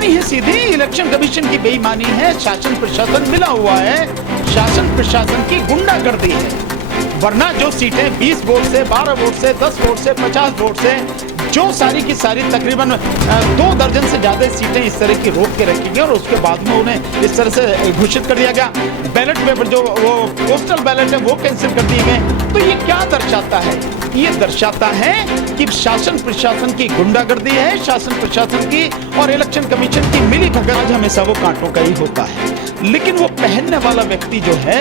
बेईमानी है सीधी, election commission की बेईमानी है, शासन प्रशासन मिला हुआ है, शासन प्रशासन की गुंडागर्दी है। वरना जो सीटें 20 वोट से, 12 वोट से, 10 वोट से, 50 वोट से, जो सारी की सारी तकरीबन 2 दर्जन से ज्यादा सीटें इस तरह की रोक के रखी गई और उसके बाद में उन्हें इस तरह से घोषित कर दिया गया। बैलेट पेपर जो वो पोस्टल बैलेट है वो कैंसिल कर दिए गए। तो ये क्या दर्शाता है? ये दर्शाता है कि शासन प्रशासन की गुंडागर्दी है, शासन प्रशासन की और इलेक्शन कमीशन की मिली भगत हमेशा वो कांटों का ही होता है। लेकिन वो पहनने वाला व्यक्ति जो है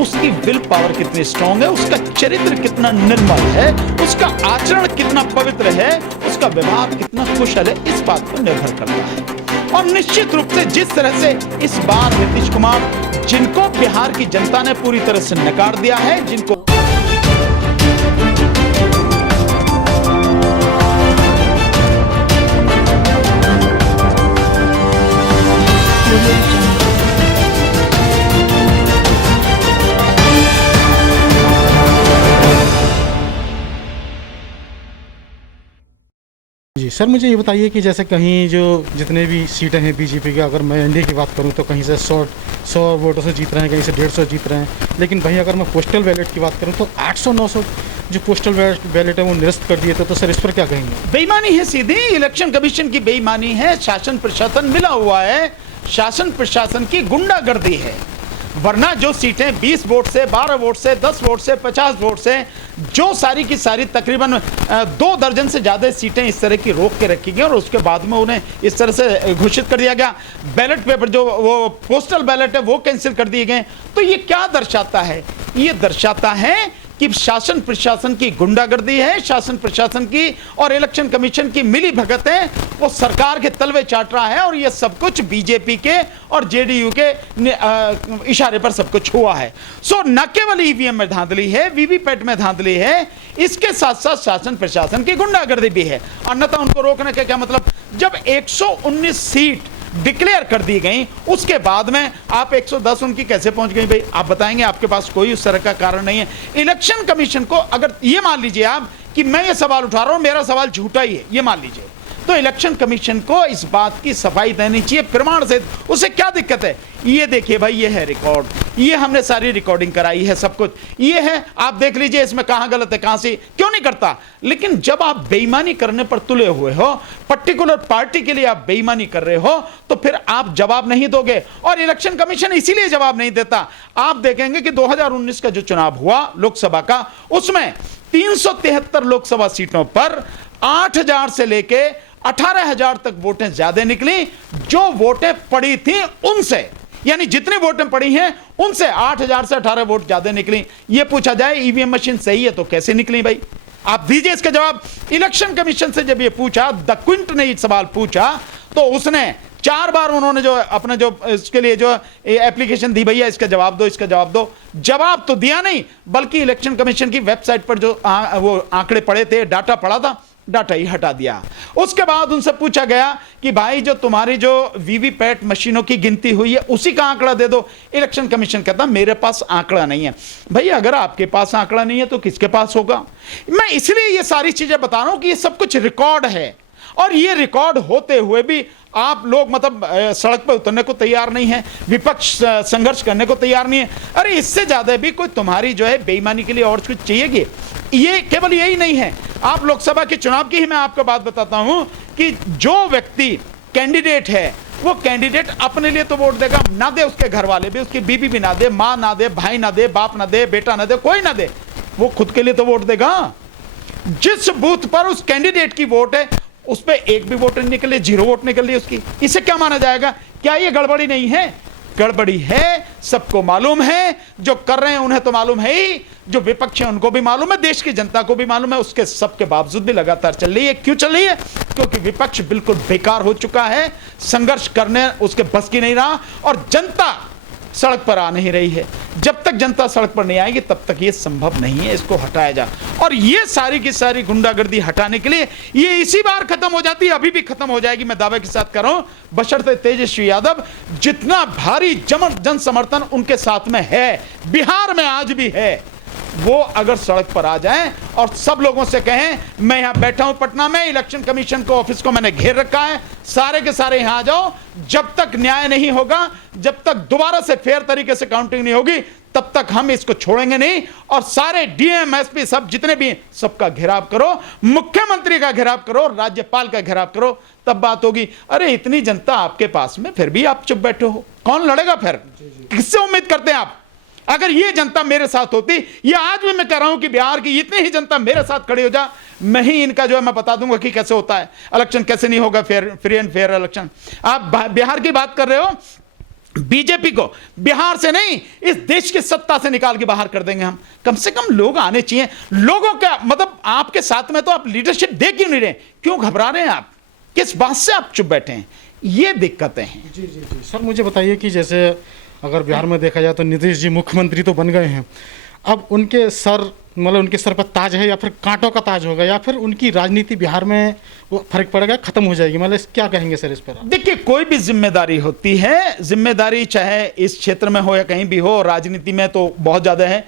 उसकी विल पावर कितनी स्ट्रांग है, उसका चरित्र कितना निर्मल है, उसका आचरण कितना पवित्र है, उसका व्यवहार कितना कुशल है, इस बात पर निर्भर करता है। और निश्चित रूप से जिस तरह से इस बार नीतीश कुमार, जिनको बिहार की जनता ने पूरी तरह से नकार दिया है, जिनको जी सर, मुझे ये बताइए कि जैसे कहीं जो जितने भी सीटें हैं बीजेपी की, अगर मैं एनडीए की बात करूं तो कहीं से 100 वोटों से जीत रहे हैं, कहीं से 150 जीत रहे हैं। लेकिन वहीं अगर मैं पोस्टल बैलेट की बात करूं तो 800-900 जो पोस्टल बैलेट है वो निरस्त कर दिए थे। तो सर इस पर क्या कहेंगे? बेईमानी है सीधी, इलेक्शन कमीशन की बेईमानी है, शासन प्रशासन मिला हुआ है, शासन प्रशासन की गुंडागर्दी है। वरना जो सीटें 20 वोट से, 12 वोट से, 10 वोट से, 50 वोट से, जो सारी की सारी तकरीबन 2 दर्जन से ज्यादा सीटें इस तरह की रोक के रखी गई और उसके बाद में उन्हें इस तरह से घोषित कर दिया गया। बैलेट पेपर जो वो पोस्टल बैलेट है वो कैंसिल कर दिए गए। तो ये क्या दर्शाता है? ये दर्शाता है कि शासन प्रशासन की गुंडागर्दी है, शासन प्रशासन की और इलेक्शन कमीशन की मिली भगत है, वो सरकार के तलवे चाट रहा है। और ये सब कुछ बीजेपी के और जेडीयू के इशारे पर सब कुछ हुआ है। सो न केवल ईवीएम में धांधली है, वीवीपैट में धांधली है, इसके साथ साथ शासन प्रशासन की गुंडागर्दी भी है। अन्यथा उनको रोकने का क्या मतलब? जब 119 सीट डिक्लेयर कर दी गई, उसके बाद में आप 110 उनकी कैसे पहुंच गई भाई? आप बताएंगे, आपके पास कोई उस तरह का कारण नहीं है। इलेक्शन कमीशन को अगर ये मान लीजिए आप कि मैं ये सवाल उठा रहा हूं, मेरा सवाल झूठा ही है, ये मान लीजिए, तो इलेक्शन कमीशन को इस बात की सफाई देनी चाहिए प्रमाण से। उसे क्या दिक्कत है? ये देखिए भाई, ये है रिकॉर्ड, ये हमने सारी रिकॉर्डिंग कराई है, सब कुछ ये है, आप देख लीजिए इसमें कहां गलत है, कहां से क्यों नहीं करता। लेकिन जब आप बेईमानी करने पर तुले हुए हो, पर्टिकुलर पार्टी के लिए आप बेईमानी कर रहे हो, तो फिर आप जवाब नहीं दोगे। और इलेक्शन कमीशन इसीलिए जवाब नहीं देता। आप देखेंगे कि 2019 का जो चुनाव हुआ लोकसभा का, उसमें 373 लोकसभा सीटों पर 8,000 से लेके 18,000 तक वोटें ज्यादा निकली जो वोटें पड़ी थी उनसे, यानी जितनी वोटें पड़ी हैं उनसे 8,000 से 18 वोट ज्यादा निकली। ये पूछा जाए ईवीएम मशीन सही है तो कैसे निकली भाई? आप दीजिए इसका जवाब। इलेक्शन कमीशन से जब ये पूछा, द क्विंट ने ये सवाल पूछा, तो उसने 4 बार उन्होंने जो अपने जो इसके लिए जो एप्लीकेशन दी, भैया इसका जवाब दो, इसका जवाब दो। जवाब तो दिया नहीं, बल्कि इलेक्शन कमीशन की वेबसाइट पर जो वो आंकड़े पड़े थे, डाटा पड़ा था, डाटा ही हटा दिया। उसके बाद उनसे पूछा गया कि भाई जो तुम्हारी जो वीवीपैट मशीनों की गिनती हुई है उसी का आंकड़ा दे दो। इलेक्शन कमीशन कहता मेरे पास आंकड़ा नहीं है। भाई अगर आपके पास आंकड़ा नहीं है तो किसके पास होगा? मैं इसलिए ये सारी चीजें बता रहा हूं कि ये सब कुछ रिकॉर्ड है, और ये रिकॉर्ड होते हुए भी आप लोग मतलब सड़क पर उतरने को तैयार नहीं है, विपक्ष संघर्ष करने को तैयार नहीं है। अरे इससे ज्यादा भी कोई तुम्हारी जो है बेईमानी के लिए और कुछ चाहिएगी? ये केवल यही नहीं है। आप लोकसभा के चुनाव की ही मैं आपको बात बताता हूं कि जो व्यक्ति कैंडिडेट है, वो कैंडिडेट अपने लिए तो वोट देगा, ना दे उसके घर वाले भी, उसकी बीबी भी ना दे, मां ना दे, भाई ना दे, बाप ना दे, बेटा ना दे, कोई ना दे, वो खुद के लिए तो वोट देगा। जिस बूथ पर उस कैंडिडेट की वोट है उस पर एक भी वोट नहीं निकले, 0 वोट निकल रही उसकी, इसे क्या माना जाएगा? क्या ये गड़बड़ी नहीं है? गड़बड़ी है, सबको मालूम है। जो कर रहे हैं उन्हें तो मालूम है ही, जो विपक्ष है उनको भी मालूम है, देश की जनता को भी मालूम है। उसके सबके बावजूद भी लगातार चल रही है। क्यों चल रही है? क्योंकि विपक्ष बिल्कुल बेकार हो चुका है, संघर्ष करने उसके बस की नहीं रहा, और जनता सड़क पर आ नहीं रही है। जब तक जनता सड़क पर नहीं आएगी तब तक ये संभव नहीं है, इसको हटाया जा। और ये सारी की सारी गुंडागर्दी हटाने के लिए ये इसी बार खत्म हो जाती है, अभी भी खत्म हो जाएगी, मैं दावे के साथ कर रहा हूं, बशर्ते तेजस्वी यादव जितना भारी जन समर्थन उनके साथ में है, बिहार में आज भी है, वो अगर सड़क पर आ जाएं और सब लोगों से कहें मैं यहां बैठा हूं पटना में, इलेक्शन कमीशन को ऑफिस को मैंने घेर रखा है, सारे के सारे यहां आ जाओ, जब तक न्याय नहीं होगा, जब तक दोबारा से फेयर तरीके से काउंटिंग नहीं होगी, तब तक हम इसको छोड़ेंगे नहीं। और सारे डीएम एसपी सब जितने भी सबका घेराव करो, मुख्यमंत्री का घेराव करो, राज्यपाल का घेराव करो, तब बात होगी। अरे इतनी जनता आपके पास में, फिर भी आप चुप बैठे हो, कौन लड़ेगा फिर? किससे उम्मीद करते हैं आप? अगर ये जनता मेरे साथ होती, या आज भी मैं कह रहा हूं कि बिहार की इतनी ही जनता मेरे साथ खड़ी हो जा, मैं ही इनका जो है मैं बता दूंगा कि कैसे होता है इलेक्शन, कैसे नहीं होगा फ्री एंड फेयर इलेक्शन। आप बिहार की बात कर रहे हो, बीजेपी को बिहार से नहीं इस देश की सत्ता से निकाल के बाहर कर देंगे हम। कम से कम लोग आने चाहिए, लोगों का मतलब आपके साथ में तो आप लीडरशिप दे क्यों नहीं रहे? क्यों घबरा रहे हैं आप? किस बात से आप चुप बैठे हैं? ये दिक्कतें हैं। जी जी जी सर, मुझे बताइए कि जैसे अगर बिहार में देखा जाए तो नीतीश जी मुख्यमंत्री तो बन गए हैं, अब उनके सर मतलब उनके सर पर ताज है या फिर कांटों का ताज होगा, या फिर उनकी राजनीति बिहार में वो फर्क पड़ेगा, खत्म हो जाएगी? मतलब क्या कहेंगे सर इस पर? देखिए, कोई भी जिम्मेदारी होती है, जिम्मेदारी चाहे इस क्षेत्र में हो या कहीं भी हो, राजनीति में तो बहुत ज्यादा है,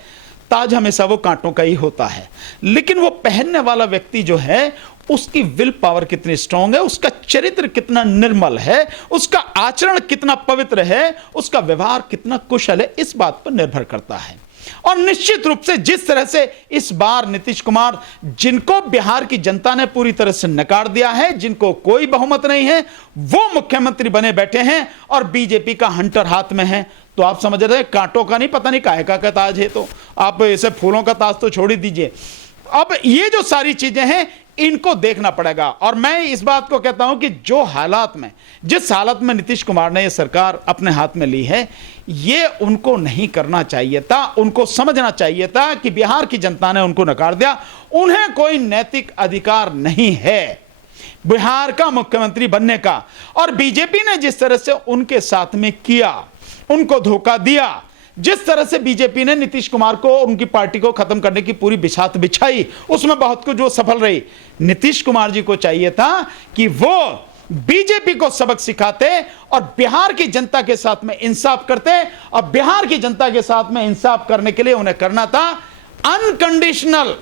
ताज हमेशा वो कांटों का ही होता है। लेकिन वो पहनने वाला व्यक्ति जो है, उसकी विल पावर कितनी स्ट्रांग है, उसका चरित्र कितना निर्मल है, उसका आचरण कितना पवित्र है, उसका व्यवहार कितना कुशल है, इस बात पर निर्भर करता है। और निश्चित रूप से जिस तरह से इस बार नीतीश कुमार, जिनको बिहार की जनता ने पूरी तरह से नकार दिया है, जिनको कोई बहुमत नहीं है, वो मुख्यमंत्री बने बैठे हैं और बीजेपी का हंटर हाथ में है, तो आप समझ रहे हैं कांटों का नहीं, पता नहीं काहे का ताज है, तो आप इसे फूलों का ताज तो छोड़ ही दीजिए। अब ये जो सारी चीजें हैं, इनको देखना पड़ेगा। और मैं इस बात को कहता हूं कि जो हालात में, जिस हालत में नीतीश कुमार ने ये सरकार अपने हाथ में ली है, ये उनको नहीं करना चाहिए था। उनको समझना चाहिए था कि बिहार की जनता ने उनको नकार दिया, उन्हें कोई नैतिक अधिकार नहीं है बिहार का मुख्यमंत्री बनने का। और बीजेपी ने जिस तरह से उनके साथ में किया, उनको धोखा दिया, जिस तरह से बीजेपी ने नीतीश कुमार को, उनकी पार्टी को खत्म करने की पूरी बिछात बिछाई, उसमें बहुत कुछ वो सफल रही। नीतीश कुमार जी को चाहिए था कि वो बीजेपी को सबक सिखाते और बिहार की जनता के साथ में इंसाफ करते। और बिहार की जनता के साथ में इंसाफ करने के लिए उन्हें करना था अनकंडीशनल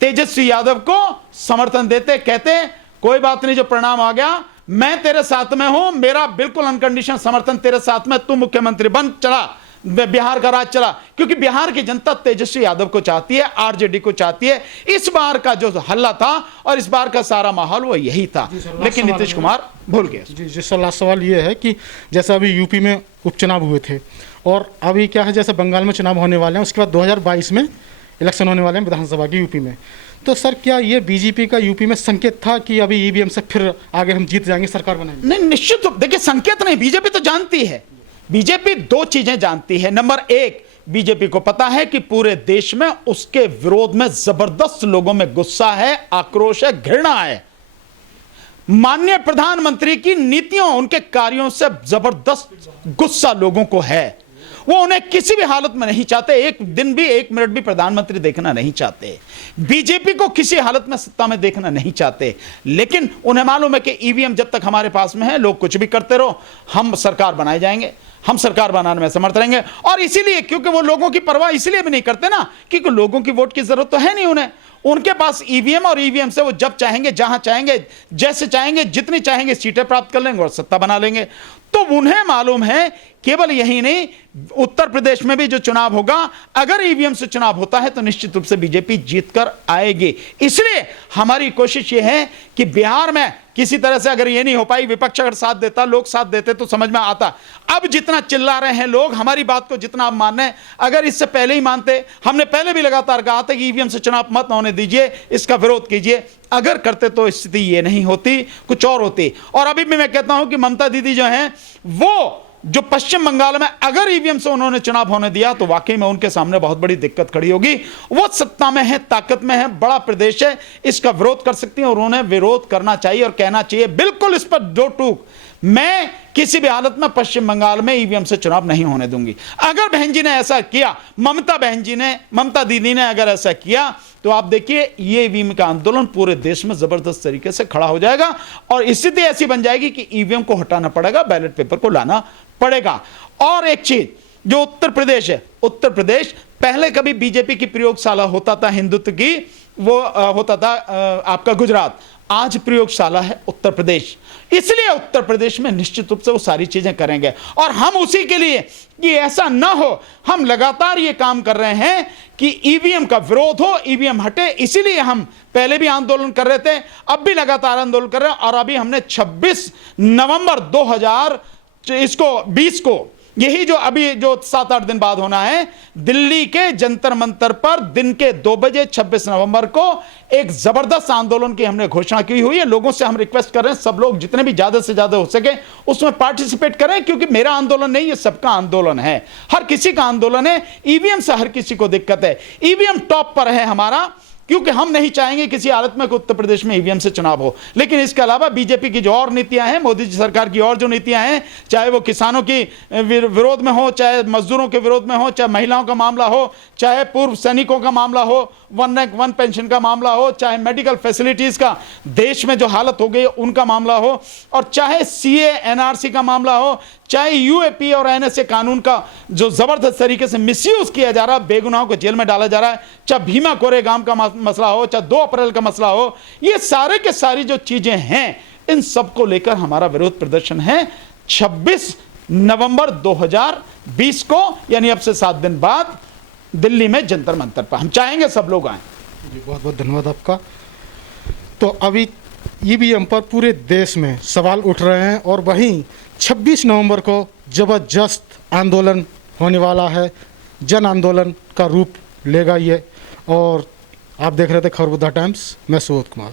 तेजस्वी यादव को समर्थन देते, कहते कोई बात नहीं, जो परिणाम आ गया मैं तेरे साथ में हूं, मेरा बिल्कुल अनकंडीशनल समर्थन तेरे साथ में, तू मुख्यमंत्री बन, चला बिहार का राज चला। क्योंकि बिहार की जनता तेजस्वी यादव को चाहती है, आरजेडी को चाहती है। इस बार का जो हल्ला था और इस बार का सारा माहौल वो यही था, लेकिन नीतीश कुमार भूल गए। जी सर, लास्ट सवाल ये है कि जैसे अभी यूपी में उपचुनाव हुए थे और अभी क्या है, जैसे बंगाल में चुनाव होने वाले हैं, उसके बाद 2022 में इलेक्शन होने वाले हैं विधानसभा की यूपी में, तो सर क्या ये बीजेपी का यूपी में संकेत था कि अभी ईवीएम से फिर आगे हम जीत जाएंगे, सरकार बनाएंगे? नहीं, निश्चित रूप, देखिए संकेत नहीं, बीजेपी तो जानती है। बीजेपी दो चीजें जानती है। नंबर एक, बीजेपी को पता है कि पूरे देश में उसके विरोध में जबरदस्त लोगों में गुस्सा है, आक्रोश है, घृणा है। माननीय प्रधानमंत्री की नीतियों, उनके कार्यों से जबरदस्त गुस्सा लोगों को है। वो उन्हें किसी भी हालत में नहीं चाहते, एक दिन भी, एक मिनट भी प्रधानमंत्री देखना नहीं चाहते, बीजेपी को किसी हालत में सत्ता में देखना नहीं चाहते। लेकिन उन्हें मालूम है कि ईवीएम जब तक हमारे पास में है, लोग कुछ भी करते रहो, हम सरकार बनाए जाएंगे, हम सरकार बनाने में समर्थ रहेंगे। और इसीलिए, क्योंकि वो लोगों की परवाह इसलिए भी नहीं करते ना, क्योंकि लोगों की वोट की जरूरत तो है नहीं उन्हें। उनके पास ईवीएम, और ईवीएम से वो जब चाहेंगे, जहां चाहेंगे, जैसे चाहेंगे, जितनी चाहेंगे सीटें प्राप्त कर लेंगे और सत्ता बना लेंगे। तो उन्हें मालूम है, केवल यही नहीं, उत्तर प्रदेश में भी जो चुनाव होगा, अगर ईवीएम से चुनाव होता है तो निश्चित रूप से बीजेपी जीतकर आएगी। इसलिए हमारी कोशिश यह है कि बिहार में किसी तरह से, अगर ये नहीं हो पाई, विपक्ष अगर साथ देता, लोग साथ देते तो समझ में आता। अब जितना चिल्ला रहे हैं लोग, हमारी बात को जितना आप मान रहे हैं, अगर इससे पहले ही मानते, हमने पहले भी लगातार कहा था कि ईवीएम से चुनाव मत होने दीजिए, इसका विरोध कीजिए, अगर करते तो स्थिति ये नहीं होती, कुछ और होती। और अभी भी मैं कहता हूं कि ममता दीदी जो हैं, वो जो पश्चिम बंगाल में अगर ईवीएम से उन्होंने चुनाव होने दिया तो वाकई में उनके सामने बहुत बड़ी दिक्कत खड़ी होगी। वो सत्ता में है, ताकत में है, बड़ा प्रदेश है, इसका विरोध कर सकती हैं और उन्हें विरोध करना चाहिए और कहना चाहिए बिल्कुल इस पर दो टूक, मैं किसी भी हालत में पश्चिम बंगाल में ईवीएम से चुनाव नहीं होने दूंगी। अगर बहन जी ने ऐसा किया, ममता दीदी ने अगर ऐसा किया, तो आप देखिए ये ईवीएम का आंदोलन पूरे देश में जबरदस्त तरीके से खड़ा हो जाएगा और स्थिति ऐसी बन जाएगी कि ईवीएम को हटाना पड़ेगा, बैलेट पेपर को लाना पड़ेगा। और एक चीज, जो उत्तर प्रदेश है, उत्तर प्रदेश पहले कभी बीजेपी की प्रयोगशाला होता था हिंदुत्व की, वो होता था आपका गुजरात, आज प्रयोगशाला है उत्तर प्रदेश। इसलिए उत्तर प्रदेश में निश्चित रूप से वो सारी चीजें करेंगे और हम उसी के लिए कि ऐसा ना हो, हम लगातार ये काम कर रहे हैं कि ईवीएम का विरोध हो, ईवीएम हटे। इसीलिए हम पहले भी आंदोलन कर रहे थे, अब भी लगातार आंदोलन कर रहे हैं और अभी हमने 26 नवंबर 2020 को, यही जो अभी जो 7-8 दिन बाद होना है, दिल्ली के जंतर मंतर पर दिन के 2 बजे 26 नवंबर को एक जबरदस्त आंदोलन की हमने घोषणा की हुई है। लोगों से हम रिक्वेस्ट कर रहे हैं सब लोग जितने भी ज्यादा से ज्यादा हो सके उसमें पार्टिसिपेट करें, क्योंकि मेरा आंदोलन नहीं, ये सबका आंदोलन है, हर किसी का आंदोलन है। ईवीएम से हर किसी को दिक्कत है, ईवीएम टॉप पर है हमारा, क्योंकि हम नहीं चाहेंगे किसी हालत में कि उत्तर प्रदेश में ईवीएम से चुनाव हो। लेकिन इसके अलावा बीजेपी की जो और नीतियां हैं, मोदी जी सरकार की और जो नीतियां हैं, चाहे वो किसानों की विरोध में हो, चाहे मजदूरों के विरोध में हो, चाहे महिलाओं का मामला हो, चाहे पूर्व सैनिकों का मामला हो, वन रैंक वन पेंशन का मामला हो, चाहे मेडिकल फैसिलिटीज का देश में जो हालत हो गई उनका मामला हो, और चाहे सीए एनआरसी का मामला हो, चाहे यूएपी और एनएसए कानून का जो जबरदस्त तरीके से मिसयूज किया जा रहा है, बेगुनाहों को जेल में डाला जा रहा है, चाहे भीमा कोरेगांव का मसला हो, चाहे 2 अप्रैल का मसला हो, ये सारे के सारी जो चीजें हैं, इन सबको लेकर हमारा विरोध प्रदर्शन है 26 नवंबर 2020 को, यानी अब से 7 दिन बाद दिल्ली में जंतर मंतर पर। हम चाहेंगे सब लोग आए। जी बहुत बहुत धन्यवाद आपका। तो अभी ईवीएम पर पूरे देश में सवाल उठ रहे हैं और वहीं 26 नवंबर को जबरदस्त आंदोलन होने वाला है, जन आंदोलन का रूप लेगा ये। और आप देख रहे थे खबरबुद्धा टाइम्स, मैं सुबोध कुमार।